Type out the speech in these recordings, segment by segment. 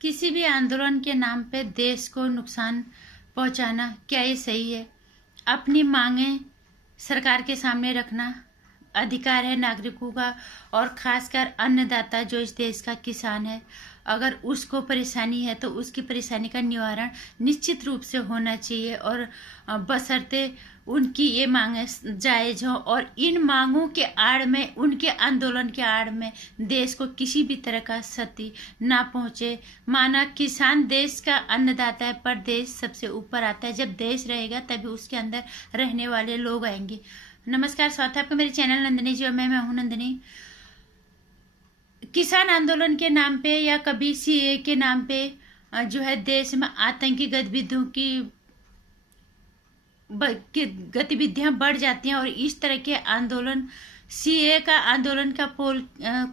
किसी भी आंदोलन के नाम पे देश को नुकसान पहुंचाना क्या ये सही है? अपनी मांगें सरकार के सामने रखना अधिकार है नागरिकों का, और खासकर अन्नदाता जो इस देश का किसान है, अगर उसको परेशानी है तो उसकी परेशानी का निवारण निश्चित रूप से होना चाहिए, और बशर्ते उनकी ये मांगें जायज हो और इन मांगों के आड़ में, उनके आंदोलन के आड़ में देश को किसी भी तरह का क्षति ना पहुंचे। माना किसान देश का अन्नदाता है, पर देश सबसे ऊपर आता है। जब देश रहेगा तभी उसके अंदर रहने वाले लोग आएंगे। नमस्कार, स्वागत है आपका मेरे चैनल नंदिनी जी, और मैं हूं नंदिनी। किसान आंदोलन के नाम पे या कभी सीए के नाम पे जो है देश में आतंकी गतिविधियों की गतिविधियां बढ़ जाती हैं, और इस तरह के आंदोलन, सीए का आंदोलन का पोल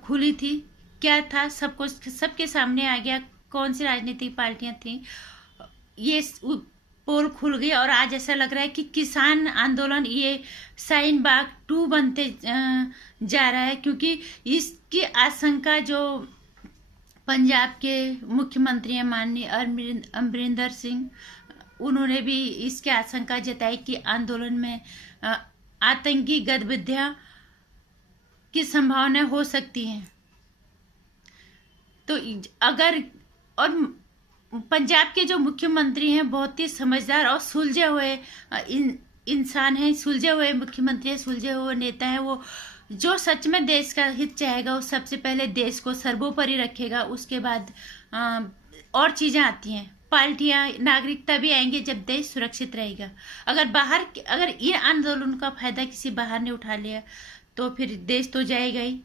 खुली थी। क्या था? सबको सबके सामने आ गया कौन सी राजनीतिक पार्टियां थी। ये पोल खुल गई और आज ऐसा लग रहा है कि किसान आंदोलन ये शाहीन बाग 2 बनते जा रहा है, क्योंकि इसकी आशंका जो पंजाब के मुख्यमंत्री हैं माननीय अमरिंदर सिंह, उन्होंने भी इसकी आशंका जताई कि आंदोलन में आतंकी गतिविधियां की संभावना हो सकती है। तो अगर, और पंजाब के जो मुख्यमंत्री हैं बहुत ही समझदार और सुलझे हुए इंसान हैं, सुलझे हुए मुख्यमंत्री हैं, सुलझे हुए नेता हैं। वो जो सच में देश का हित चाहेगा वो सबसे पहले देश को सर्वोपरि रखेगा, उसके बाद और चीज़ें आती हैं, पार्टियां, नागरिक तभी आएंगे जब देश सुरक्षित रहेगा। अगर ये आंदोलन का फायदा किसी बाहर ने उठा लिया तो फिर देश तो जाएगा ही।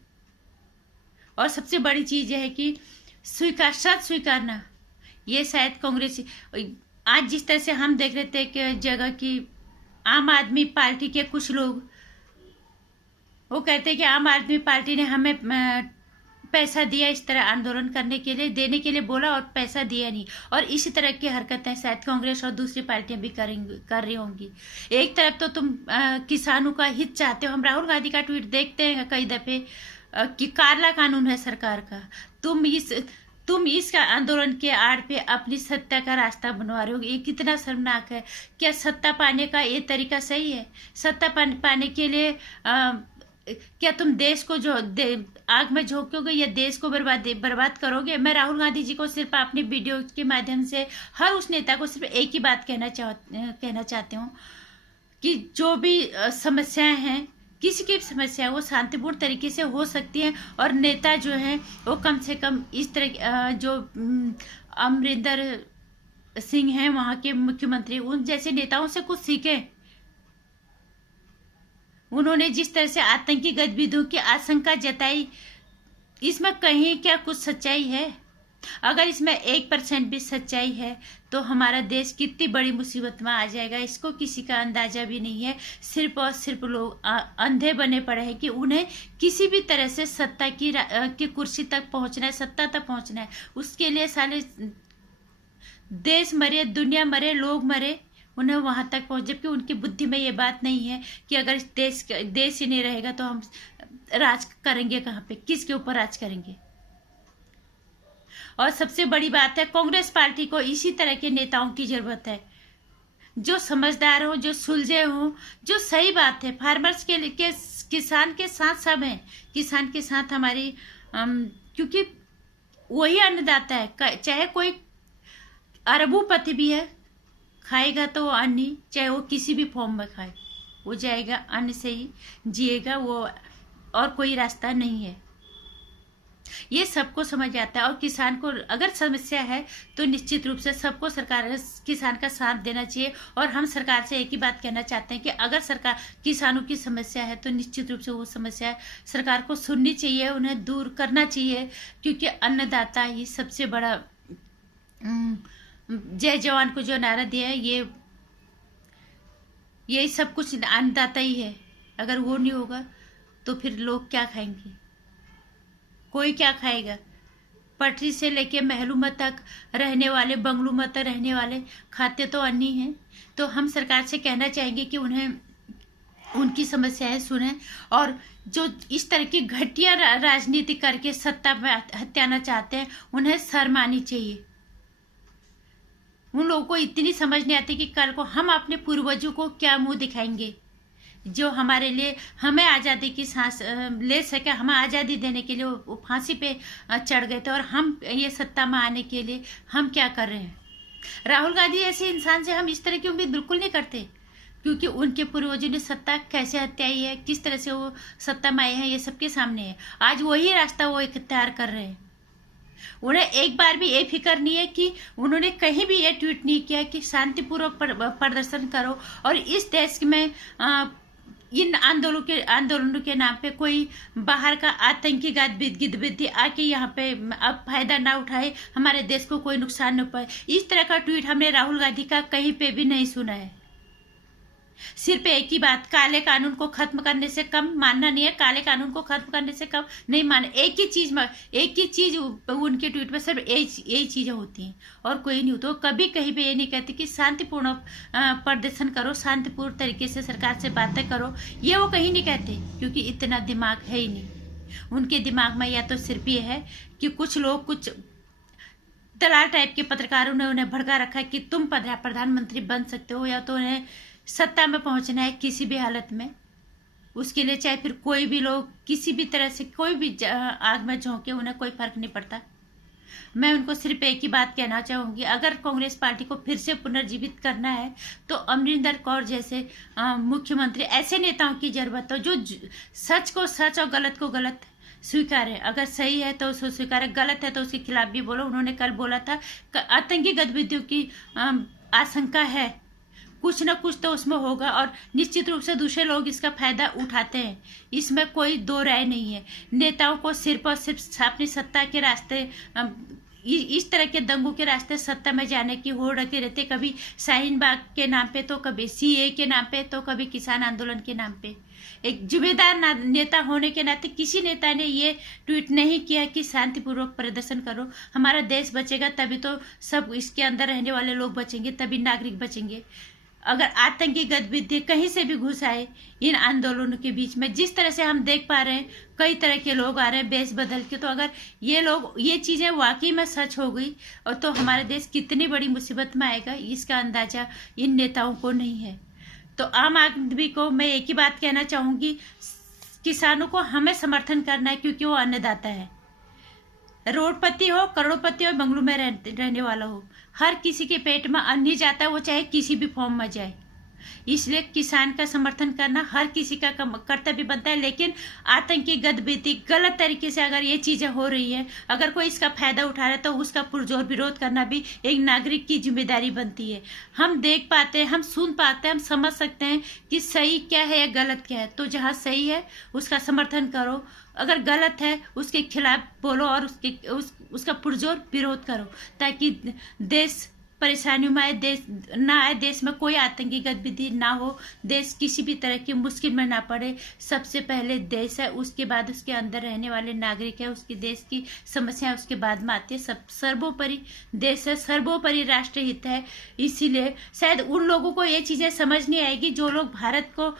और सबसे बड़ी चीज़ यह है कि स्वीकारना, ये शायद कांग्रेस, आज जिस तरह से हम देख रहे थे कि जगह की आम आदमी पार्टी के कुछ लोग वो कहते हैं कि आम आदमी पार्टी ने हमें पैसा दिया इस तरह आंदोलन करने के लिए, देने के लिए बोला और पैसा दिया नहीं, और इसी तरह की हरकतें शायद कांग्रेस और दूसरी पार्टियां भी कर रही होंगी। एक तरफ तो तुम किसानों का हित चाहते हो, हम राहुल गांधी का ट्वीट देखते हैं कई दफे कि काला कानून है सरकार का, तुम इस आंदोलन के आड़ पे अपनी सत्ता का रास्ता बनवा रहे हो। ये कितना शर्मनाक है। क्या सत्ता पाने का ये तरीका सही है? सत्ता पाने के लिए क्या तुम देश को आग में झोंकोगे या देश को बर्बाद करोगे? मैं राहुल गांधी जी को सिर्फ अपनी वीडियो के माध्यम से हर उस नेता को सिर्फ एक ही बात कहना चाहती हूँ कि जो भी समस्याएं हैं, किसी की समस्या वो शांतिपूर्ण तरीके से हो सकती है, और नेता जो हैं वो कम से कम इस तरह जो अमरिंदर सिंह हैं वहाँ के मुख्यमंत्री, उन जैसे नेताओं से कुछ सीखें। उन्होंने जिस तरह से आतंकी गतिविधियों की आशंका जताई, इसमें कहीं क्या कुछ सच्चाई है? अगर इसमें 1% भी सच्चाई है तो हमारा देश कितनी बड़ी मुसीबत में आ जाएगा, इसको किसी का अंदाजा भी नहीं है। सिर्फ और सिर्फ लोग अंधे बने पड़े हैं कि उन्हें किसी भी तरह से सत्ता की कुर्सी तक पहुंचना है, सत्ता तक पहुंचना है। उसके लिए साले देश मरे, दुनिया मरे, लोग मरे, उन्हें वहां तक पहुंच, जबकि उनकी बुद्धि में ये बात नहीं है कि अगर देश ही नहीं रहेगा तो हम राज करेंगे कहाँ पे, किसके ऊपर राज करेंगे। और सबसे बड़ी बात है, कांग्रेस पार्टी को इसी तरह के नेताओं की जरूरत है, जो समझदार हो, जो सुलझे हो, जो सही बात है। फार्मर्स के लिए, किसान के साथ सब हैं, किसान के साथ हमारी क्योंकि वही अन्नदाता है। चाहे कोई अरबोपति भी है, खाएगा तो वो अन्न, चाहे वो किसी भी फॉर्म में खाए, वो जाएगा अन्न से ही जिएगा, वो और कोई रास्ता नहीं है। ये सबको समझ आता है। और किसान को अगर समस्या है तो निश्चित रूप से सबको सरकार किसान का साथ देना चाहिए। और हम सरकार से एक ही बात कहना चाहते हैं कि अगर सरकार किसानों की समस्या है तो निश्चित रूप से वो समस्या सरकार को सुननी चाहिए, उन्हें दूर करना चाहिए, क्योंकि अन्नदाता ही सबसे बड़ा, जय जवान को जो नारा दिया है, ये सब कुछ अन्नदाता ही है। अगर वो नहीं होगा तो फिर लोग क्या खाएंगे? कोई क्या खाएगा? पटरी से लेके महलों तक रहने वाले, बंगलों में तक रहने वाले खाते तो अन्न ही हैं। तो हम सरकार से कहना चाहेंगे कि उन्हें उनकी समस्याएं सुने, और जो इस तरह की घटिया राजनीति करके सत्ता में हत्याना चाहते हैं उन्हें शर्म आनी चाहिए। उन लोगों को इतनी समझ नहीं आती कि कल को हम अपने पूर्वजों को क्या मुंह दिखाएंगे, जो हमारे लिए हमें आज़ादी की सांस ले सके, हमें आज़ादी देने के लिए वो फांसी पे चढ़ गए थे, और हम ये सत्ता में आने के लिए हम क्या कर रहे हैं। राहुल गांधी ऐसे इंसान से हम इस तरह की उम्मीद बिल्कुल नहीं करते, क्योंकि उनके पूर्वजों ने सत्ता कैसे हत्याई है, किस तरह से वो सत्ता में आए हैं, ये सबके सामने है। आज वही रास्ता वो इख्तियार कर रहे हैं। उन्हें एक बार भी ये फिक्र नहीं है कि उन्होंने कहीं भी ये ट्वीट नहीं किया कि शांतिपूर्वक प्रदर्शन करो, और इस देश में इन आंदोलनों के नाम पे कोई बाहर का आतंकी गतिविधि आके यहाँ पे अब फायदा ना उठाए, हमारे देश को कोई नुकसान न पाए। इस तरह का ट्वीट हमने राहुल गांधी का कहीं पे भी नहीं सुना है। सिर्फ एक ही बात, काले कानून को खत्म करने से कम मानना नहीं है, काले कानून को खत्म करने से कम नहीं मानना। एक ही चीज उनके ट्वीट में सिर्फ यही चीजें होती हैं और कोई नहीं होता। वो कभी कहीं पे ये नहीं कहते कि शांतिपूर्ण प्रदर्शन करो, शांतिपूर्ण तरीके से सरकार से बातें करो, ये वो कहीं नहीं कहते, क्योंकि इतना दिमाग है ही नहीं उनके दिमाग में। या तो सिर्फ ये है कि कुछ लोग, कुछ दलाल टाइप के पत्रकारों ने उन्हें भड़का रखा है कि तुम प्रधानमंत्री बन सकते हो, या तो उन्हें सत्ता में पहुंचना है किसी भी हालत में, उसके लिए चाहे फिर कोई भी लोग किसी भी तरह से कोई भी आग में झोंके, उन्हें कोई फर्क नहीं पड़ता। मैं उनको सिर्फ एक ही बात कहना चाहूंगी, अगर कांग्रेस पार्टी को फिर से पुनर्जीवित करना है तो अमरिंदर कौर जैसे मुख्यमंत्री, ऐसे नेताओं की जरूरत हो जो सच को सच और गलत को गलत स्वीकार है। अगर सही है तो उसको स्वीकार है, गलत है तो उसके खिलाफ भी बोलो। उन्होंने कल बोला था आतंकी गतिविधियों की आशंका है, कुछ ना कुछ तो उसमें होगा, और निश्चित रूप से दूसरे लोग इसका फायदा उठाते हैं, इसमें कोई दो राय नहीं है। नेताओं को सिर्फ और सिर्फ अपनी सत्ता के रास्ते, इस तरह के दंगों के रास्ते सत्ता में जाने की होड़ रखे रहते, कभी शाहीन बाग के नाम पे, तो कभी सीए के नाम पे, तो कभी किसान आंदोलन के नाम पे। एक जिम्मेदार नेता होने के नाते किसी नेता ने ये ट्वीट नहीं किया कि शांतिपूर्वक प्रदर्शन करो, हमारा देश बचेगा तभी तो सब इसके अंदर रहने वाले लोग बचेंगे, तभी नागरिक बचेंगे। अगर आतंकी गतिविधि कहीं से भी घुस आए इन आंदोलनों के बीच में, जिस तरह से हम देख पा रहे हैं कई तरह के लोग आ रहे हैं बेस बदल के, तो अगर ये चीजें वाकई में सच हो गई और तो हमारे देश कितनी बड़ी मुसीबत में आएगा, इसका अंदाजा इन नेताओं को नहीं है। तो आम आदमी को मैं एक ही बात कहना चाहूंगी, किसानों को हमें समर्थन करना है, क्योंकि वो अन्नदाता है। रोडपति हो, करोड़पति हो, बंगलों में रहने वाला हो, हर किसी के पेट में अन्न ही जाता है, वो चाहे किसी भी फॉर्म में जाए। इसलिए किसान का समर्थन करना हर किसी का कर्तव्य बनता है। लेकिन आतंकी गतिविधि गलत तरीके से अगर ये चीजें हो रही है, अगर कोई इसका फायदा उठा रहा है, तो उसका पुरजोर विरोध करना भी एक नागरिक की जिम्मेदारी बनती है। हम देख पाते हैं, हम सुन पाते हैं, हम समझ सकते हैं कि सही क्या है या गलत क्या है। तो जहाँ सही है उसका समर्थन करो, अगर गलत है उसके खिलाफ बोलो और उसका पुरजोर विरोध करो, ताकि देश परेशानियों में आए, देश ना आए, देश में कोई आतंकी गतिविधि ना हो, देश किसी भी तरह की मुश्किल में ना पड़े। सबसे पहले देश है, उसके बाद उसके अंदर रहने वाले नागरिक है, उसके देश की समस्या उसके बाद में आती है। सब सर्वोपरि देश है, सर्वोपरि राष्ट्र हित है। इसीलिए शायद उन लोगों को ये चीजें समझ नहीं आएगी जो लोग भारत को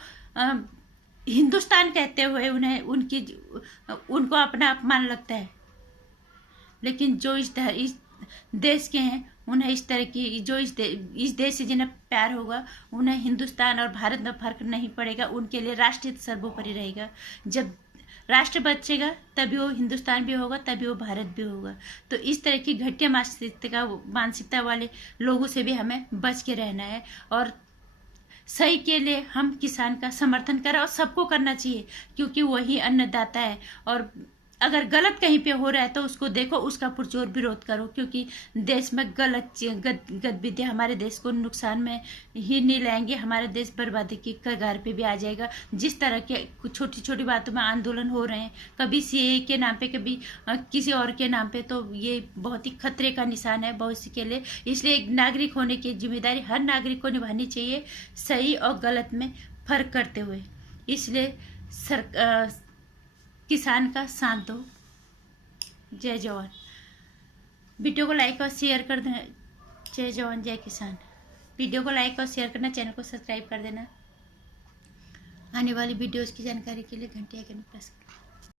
हिंदुस्तान कहते हुए उनको अपना अपमान लगता है। लेकिन जो इस देश के हैं, उन्हें इस तरह की, जो इस देश से जिन्हें प्यार होगा, उन्हें हिंदुस्तान और भारत में फर्क नहीं पड़ेगा। उनके लिए राष्ट्र हित सर्वोपरि रहेगा। जब राष्ट्र बचेगा तभी वो हिंदुस्तान भी होगा, तभी वो भारत भी होगा। तो इस तरह की घटिया मानसिकता वाले लोगों से भी हमें बच के रहना है, और सही के लिए हम किसान का समर्थन करें, और सबको करना चाहिए, क्योंकि वही अन्नदाता है। और अगर गलत कहीं पे हो रहा है तो उसको देखो, उसका पुरजोर विरोध करो, क्योंकि देश में गलत गतिविधियां हमारे देश को नुकसान में ही नहीं लाएंगे, हमारे देश बर्बादी की कगार पे भी आ जाएगा। जिस तरह के छोटी छोटी बातों में आंदोलन हो रहे हैं, कभी सीएए के नाम पे, कभी किसी और के नाम पे, तो ये बहुत ही खतरे का निशान है भविष्य के लिए। इसलिए एक नागरिक होने की जिम्मेदारी हर नागरिक को निभानी चाहिए, सही और गलत में फर्क करते हुए। इसलिए किसान का शांत हो। जय जवान। वीडियो को लाइक और शेयर कर देना। जय जवान जय किसान। वीडियो को लाइक और शेयर करना, चैनल को सब्सक्राइब कर देना। आने वाली वीडियोज़ की जानकारी के लिए घंटी आइकन प्रेस करें।